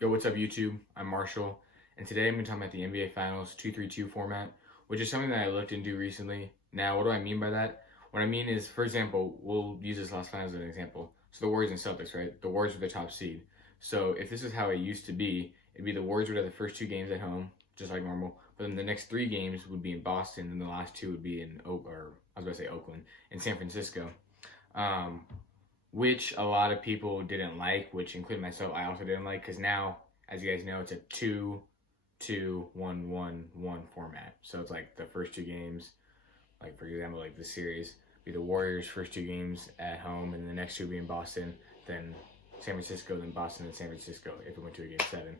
Yo, what's up, YouTube? I'm Marshall, and today I'm going to talk about the NBA Finals 2-3-2 format, which is something that I looked into recently. Now, what do I mean by that? What I mean is, for example, we'll use this last finals as an example. So the Warriors and Celtics, right? The Warriors were the top seed. So if this is how it used to be, it'd be the Warriors would have the first two games at home, just like normal. But then the next three games would be in Boston, and the last two would be in Oakland, in San Francisco. Um, which a lot of people didn't like, which including myself, I also didn't like, because now, as you guys know, it's a 2-2-1-1-1 format. So it's like the first two games, like for example, like the series, be the Warriors' first two games at home, and the next two be in Boston, then San Francisco, then Boston, then San Francisco, if it went to a game seven.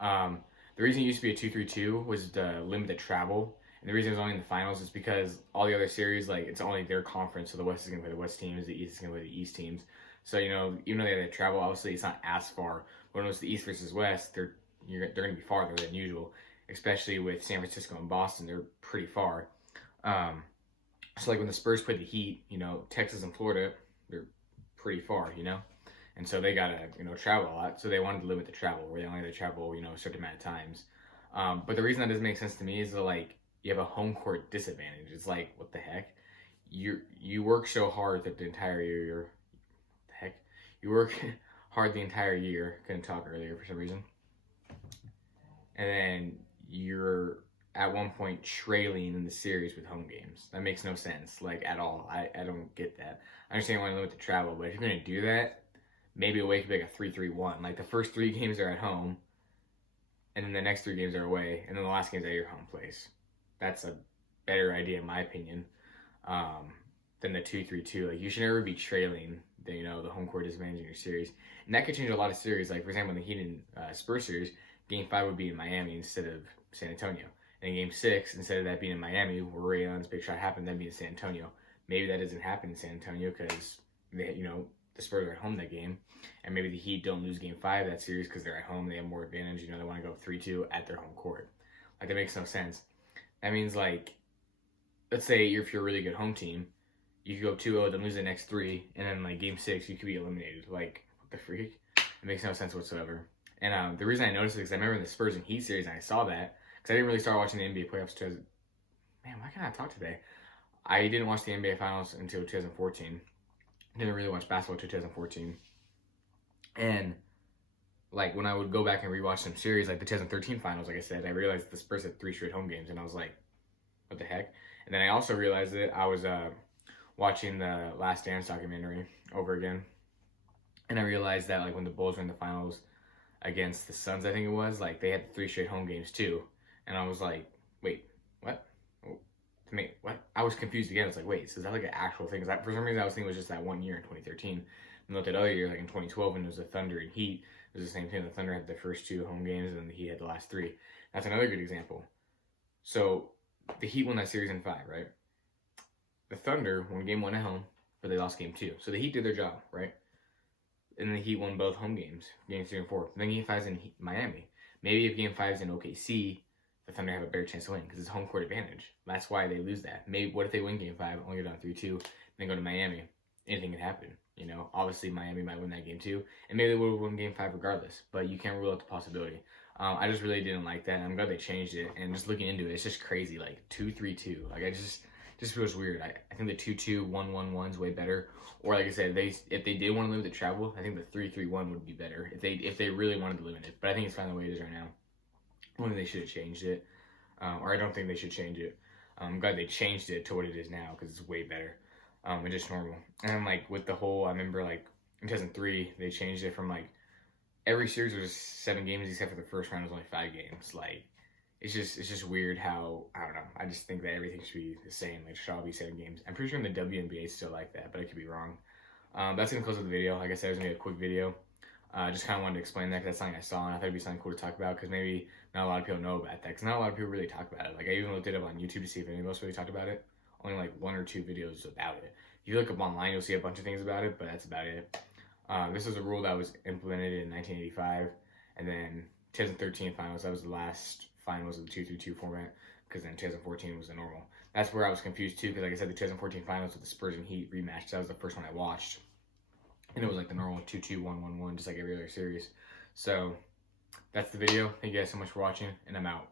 The reason it used to be a 2-3-2 was to limit the travel. And the reason it was only in the finals is because all the other series, like, it's only their conference, so the West is going to play the West teams, the East is going to play the East teams. So, you know, even though they had to travel, obviously it's not as far. But when it was the East versus West, they're going to be farther than usual, especially with San Francisco and Boston. They're pretty far. So, like, when the Spurs played the Heat, you know, Texas and Florida, they're pretty far, you know? And so they got to, you know, travel a lot. So they wanted to limit the travel, where they only had to travel, you know, a certain amount of times. But the reason that doesn't make sense to me is that, like, you have a home court disadvantage. It's like, what the heck? You work so hard that the entire year, you work hard the entire year. Couldn't talk earlier for some reason. And then you're at one point trailing in the series with home games. That makes no sense, like, at all. I don't get that. I understand you want to limit the travel, but if you're going to do that, maybe a way could be like a 3-3-1. Like, the first three games are at home, and then the next three games are away, and then the last game's at your home place. That's a better idea, in my opinion, than the 2-3-2. Like, you should never be trailing the, you know, the home court disadvantage in your series. And that could change a lot of series. Like, for example, in the Heat and Spurs series, Game 5 would be in Miami instead of San Antonio. And in Game 6, instead of that being in Miami, where Ray Allen's big shot happened, that'd be in San Antonio. Maybe that doesn't happen in San Antonio because they, you know, the Spurs are at home that game. And maybe the Heat don't lose Game 5 of that series because they're at home. They have more advantage. You know, they want to go 3-2 at their home court. Like, that makes no sense. That means, like, let's say if you're a really good home team, you could go 2-0, then lose the next three, and then, like, Game 6, you could be eliminated. Like, what the freak? It makes no sense whatsoever. And the reason I noticed it is I remember in the Spurs and Heat series, and I saw that, because I didn't really start watching the NBA playoffs until, man, why can't I talk today? I didn't watch the NBA Finals until 2014. Didn't really watch basketball until 2014. And, like, when I would go back and rewatch some series, like the 2013 Finals, like I said, I realized the Spurs had 3 straight home games, and I was like, what the heck? And then I also realized that I was watching the Last Dance documentary over again, and I realized that, like, when the Bulls were in the finals against the Suns, I think it was, like, they had 3 straight home games too, and I was like, wait, what? To me, what? I was confused again. I was like, wait, so is that like an actual thing? Because for some reason I was thinking it was just that 1 year in 2013. And looked at other years, like in 2012 when it was the Thunder and Heat, it was the same thing. The Thunder had the first 2 home games, and then the Heat had the last 3. That's another good example. So the Heat won that series in 5, right? The Thunder won Game 1 at home, but they lost Game 2. So the Heat did their job, right? And then the Heat won both home games, Games 3 and 4. Then Game 5 is in Miami. Maybe if Game 5 is in OKC, the Thunder have a better chance to win because it's home court advantage. That's why they lose that. Maybe what if they win Game 5, only go down 3-2, then go to Miami? Anything can happen. You know, obviously Miami might win that game too, and maybe they would have won Game 5 regardless. But you can't rule out the possibility. I just really didn't like that, and I'm glad they changed it. And just looking into it, it's just crazy. Like 2-3-2. Like, I just feels weird. I think the 2-2-1-1-1 is way better. Or like I said, if they did want to limit the travel, I think the 3-3-1 would be better if they really wanted to limit it. But I think it's fine the way it is right now. I think they should have changed it, or I don't think they should change it. I'm glad they changed it to what it is now because it's way better. And just normal. And then, like, with the whole, I remember, like, in 2003, they changed it from, like, every series was just 7 games except for the first round was only 5 games. Like, it's just weird how, I don't know, I just think that everything should be the same. Like, it should all be 7 games. I'm pretty sure in the WNBA it's still like that, but I could be wrong. That's going to close with the video. Like I said, it was going to be a quick video. Just kind of wanted to explain that because that's something I saw, and I thought it'd be something cool to talk about because maybe not a lot of people know about that because not a lot of people really talk about it. Like, I even looked it up on YouTube to see if any of us really talked about it. Only, like, 1 or 2 videos about it. If you look up online, you'll see a bunch of things about it, but that's about it. This is a rule that was implemented in 1985, and then 2013 finals, that was the last finals of the 2-3-2 format, because then 2014 was the normal. That's where I was confused too, because like I said, the 2014 finals with the Spurs and Heat rematch, that was the first one I watched. And it was like the normal 2-2-1-1-1, just like every other series. So that's the video. Thank you guys so much for watching, and I'm out.